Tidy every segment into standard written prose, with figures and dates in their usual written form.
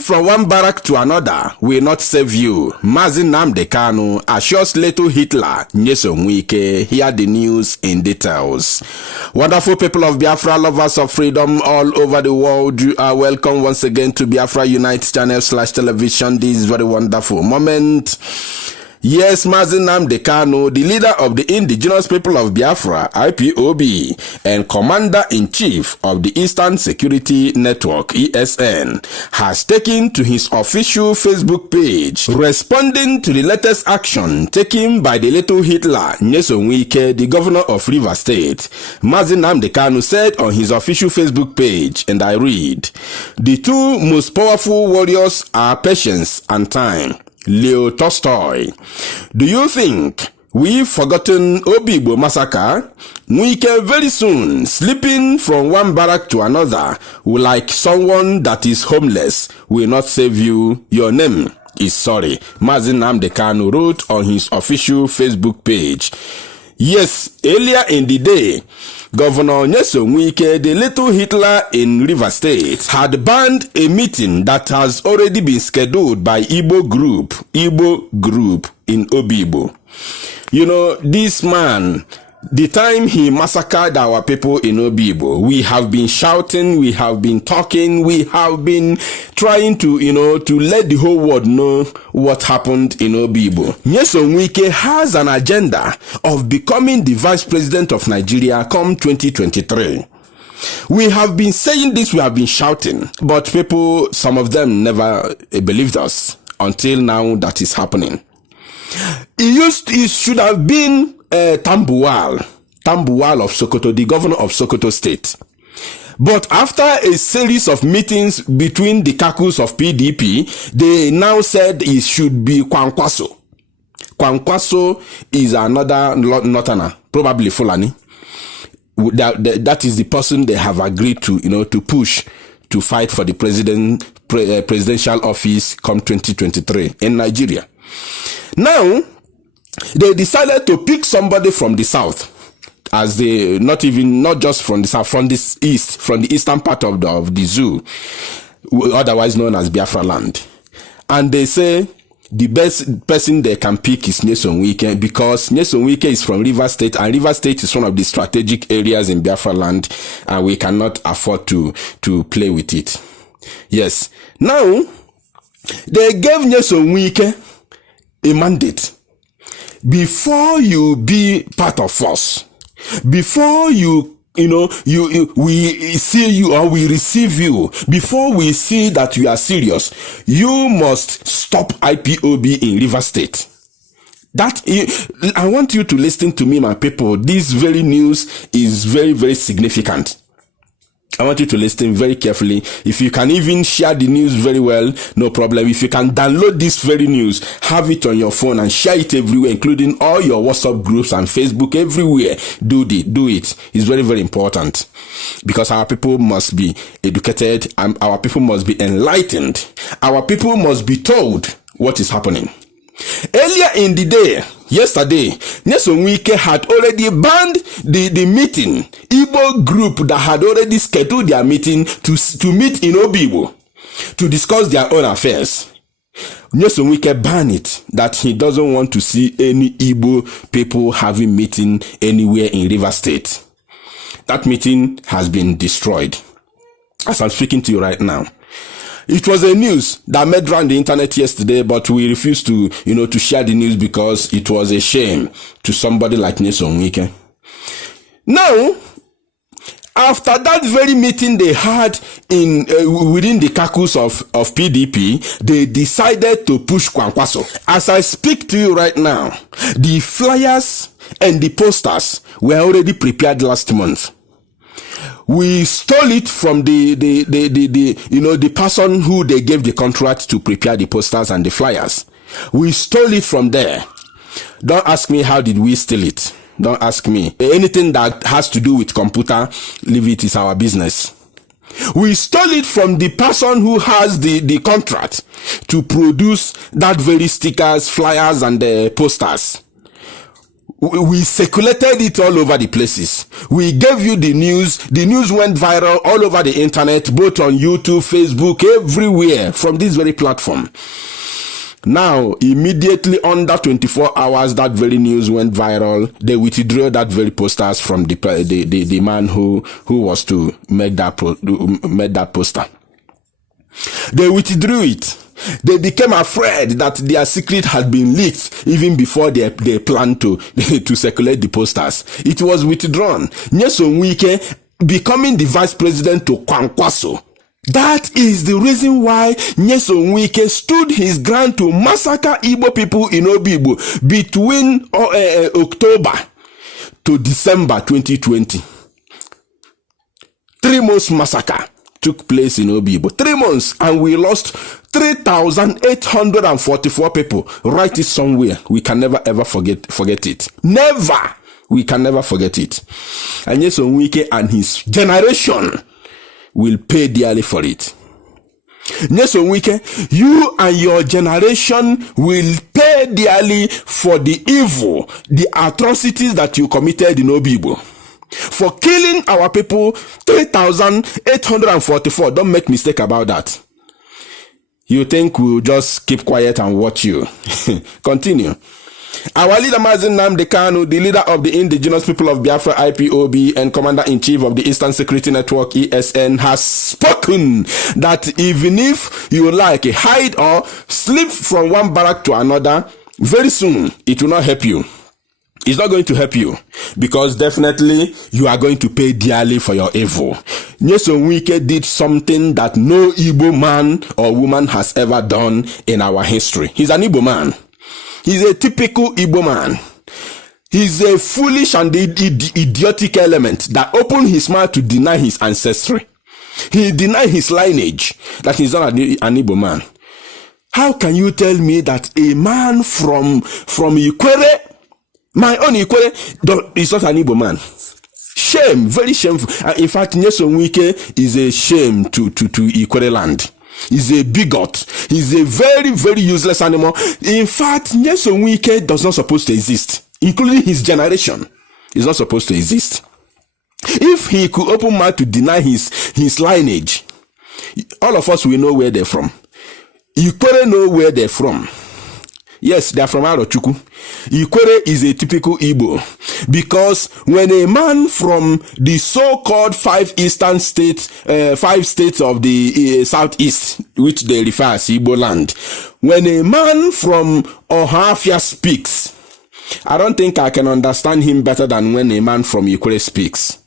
From one barrack to another will not save you. Mazi Nnamdi Kanu assures little Hitler Nyesom Wike. Hear the news in details. Wonderful people of Biafra, lovers of freedom all over the world, you are welcome once again to Biafra Unite channel/television. This very wonderful moment. Yes, Mazi Nnamdi Kanu, the leader of the indigenous people of Biafra, IPOB, and commander-in-chief of the Eastern Security Network, ESN, has taken to his official Facebook page, responding to the latest action taken by the little Hitler, Nyesom Wike, the governor of Rivers State. Mazi Nnamdi Kanu said on his official Facebook page, and I read, "The two most powerful warriors are patience and time." Leo Tolstoy. Do you think we've forgotten Obigbo massacre? Wike very soon, sleeping from one barrack to another, like someone that is homeless, will not save you. Your name is sorry. Mazi Nnamdi Kanu wrote on his official Facebook page. Yes, earlier in the day, Governor Nyesom Wike, the little Hitler in Rivers State, had banned a meeting that has already been scheduled by Igbo group in Obigbo. You know, this man, the time he massacred our people in Obigbo, we have been shouting, we have been talking, we have been trying to, to let the whole world know what happened in Obigbo. Nyesom Wike has an agenda of becoming the vice president of Nigeria come 2023. We have been saying this, we have been shouting, but people, some of them never believed us until now that is happening. It should have been Tambuwal of Sokoto, the governor of Sokoto State. But after a series of meetings between the caucus of PDP, they now said it should be Kwankwaso. Kwankwaso is another Northerner, probably Fulani. That is the person they have agreed to, to push to fight for the presidential office come 2023 in Nigeria. Now, they decided to pick somebody from the south, as they not just from the south, from the east, from the eastern part of the zoo, otherwise known as Biafra land. And they say the best person they can pick is Nyesom Wike, because Nyesom Wike is from Rivers State, and Rivers State is one of the strategic areas in Biafra land, and we cannot afford to play with it. Yes. Now, they gave Nyesom Wike a mandate. Before you be part of us, before we see you or we receive you, before we see that you are serious, you must stop IPOB in Rivers State. I want you to listen to me, my people. This very news is very, very significant. I want you to listen very carefully. If you can even share the news very well, no problem. If you can download this very news, have it on your phone and share it everywhere, including all your WhatsApp groups and Facebook, everywhere. Do it. It's very, very important, because our people must be educated and our people must be enlightened. Our people must be told what is happening. Earlier in the day, yesterday, Nyesom Wike had already banned the meeting. Igbo group that had already scheduled their meeting to meet in Obigbo to discuss their own affairs. Nyesom Wike banned it, that he doesn't want to see any Igbo people having meeting anywhere in Rivers State. That meeting has been destroyed as I'm speaking to you right now. It was a news that made round the internet yesterday, but we refused to, to share the news because it was a shame to somebody like Nyesom Wike. Now, after that very meeting they had within the caucus of PDP, they decided to push Kwankwaso. As I speak to you right now, the flyers and the posters were already prepared last month. We stole it from the person who they gave the contract to prepare the posters and the flyers. We stole it from there. Don't ask me how did we steal it. Don't ask me. Anything that has to do with computer, leave it, is our business. We stole it from the person who has the contract to produce that very stickers, flyers, and the posters. We circulated it all over the places. We gave you the news. The news went viral all over the internet, both on YouTube, Facebook, everywhere, from this very platform. Now, immediately under 24 hours, that very news went viral. They withdrew that very posters from the man who was to make that poster. They withdrew it. They became afraid that their secret had been leaked even before they planned to circulate the posters. It was withdrawn. Nyesom Wike becoming the vice president to Kwankwaso. That is the reason why Nyesom Wike stood his ground to massacre Igbo people in Obigbo between October to December 2020. 3 months massacre took place in Obigbo. 3 months, and we lost 3,844 people. Write it somewhere. We can never ever forget it. Never. We can never forget it. And Nyesom Wike and his generation will pay dearly for it. Nyesom Wike, you and your generation will pay dearly for the evil, the atrocities that you committed in Obigbo. For killing our people, 3,844. Don't make mistake about that. You think we'll just keep quiet and watch you. Continue. Our leader Mazi Nnamdi Kanu, the leader of the indigenous people of Biafra IPOB and commander-in-chief of the Eastern Security Network ESN, has spoken that even if you like hide or slip from one barrack to another, very soon it will not help you. It's not going to help you, because definitely you are going to pay dearly for your evil. Nyesom Wike did something that no Igbo man or woman has ever done in our history. He's an Igbo man. He's a typical Igbo man. He's a foolish and idiotic element that opened his mouth to deny his ancestry. He denied his lineage, that he's not an Igbo man. How can you tell me that a man from Ikwere, my own Ikwere, is not an Igbo man? Shame, very shameful. In fact, Nyesom Wike is a shame to Ikwere land. He's a bigot. He's a very, very useless animal. In fact, Nyesom Wike does not supposed to exist, including his generation. He's not supposed to exist. If he could open mouth to deny his lineage, all of us will know where they're from. Ikwere know where they're from. Yes, they are from Arochukwu. Ikwere is a typical Igbo, because when a man from the so-called 5 eastern states, 5 states of the southeast, which they refer as Igbo land, when a man from Ohafia speaks, I don't think I can understand him better than when a man from Ikwere speaks.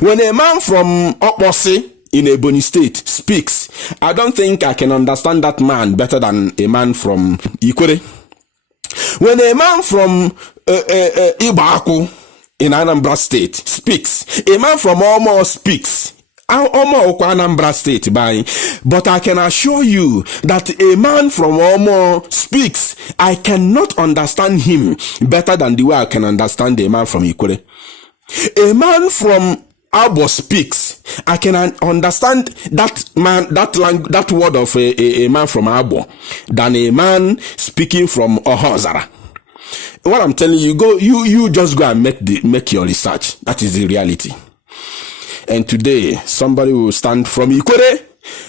When a man from Oposi in Ebonyi State speaks, I don't think I can understand that man better than a man from Ikwere. When a man from Ibaku in Anambra State speaks, a man from Omo speaks, Omo Anambra State, but I can assure you that a man from Omo speaks, I cannot understand him better than the way I can understand a man from Ikwere. A man from Abo speaks, I can understand that man, that word of a man from Abo than a man speaking from Ohozara. What I'm telling you, you just go and make your research. That is the reality. And today, somebody will stand from Ikwere,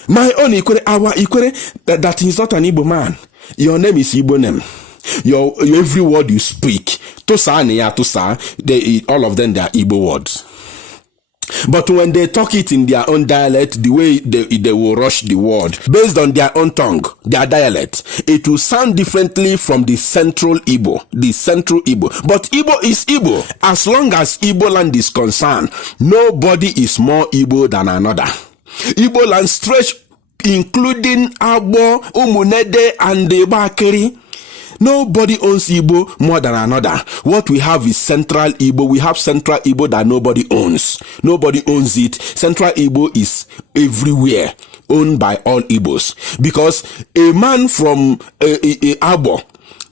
my own Ikwere, our Ikwere, that is not an Igbo man. Your name is Igbo name. Your every word you speak, Tosa, Neya, Tosa, all of them, they are Igbo words. But when they talk it in their own dialect, the way they will rush the word, based on their own tongue, their dialect, it will sound differently from the central Igbo, But Igbo is Igbo. As long as Igbo land is concerned, nobody is more Igbo than another. Igbo land stretch, including Abo, Umunede, and Bakeri. Nobody owns Igbo more than another. What we have is Central Igbo. We have Central Igbo that nobody owns. Nobody owns it. Central Igbo is everywhere, owned by all Igbos. Because a man from Abo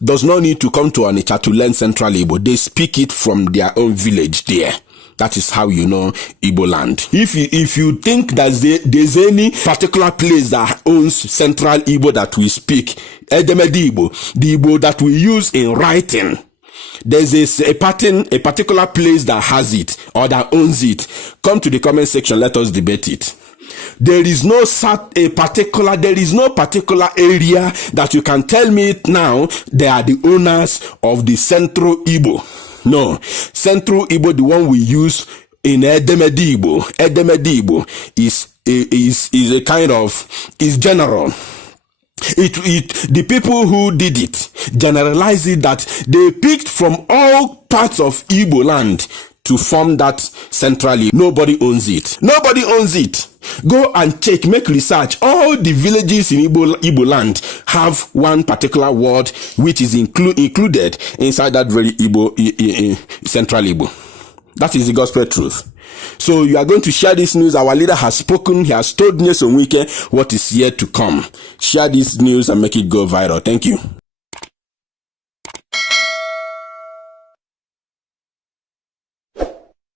does not need to come to Onitsha to learn Central Igbo. They speak it from their own village there. That is how you know Igbo land. If you think that there's any particular place that owns Central Igbo that we speak, Edemede Igbo, the Igbo that we use in writing, there's a particular place that has it or that owns it, come to the comment section, let us debate it. There is no particular area that you can tell me now they are the owners of the Central Igbo. No, Central Igbo, the one we use in Edemede Igbo. Edemede Igbo is a kind of, is general. The people who did it generalized it that they picked from all parts of Igbo land to form that Central Igbo. Nobody owns it. Nobody owns it. Go and check, make research. All the villages in Igbo land have one particular word which is included inside that very Central Igbo. That is the gospel truth. So you are going to share this news. Our leader has spoken. He has told Nyesom Wike what is yet to come. Share this news and make it go viral. Thank you.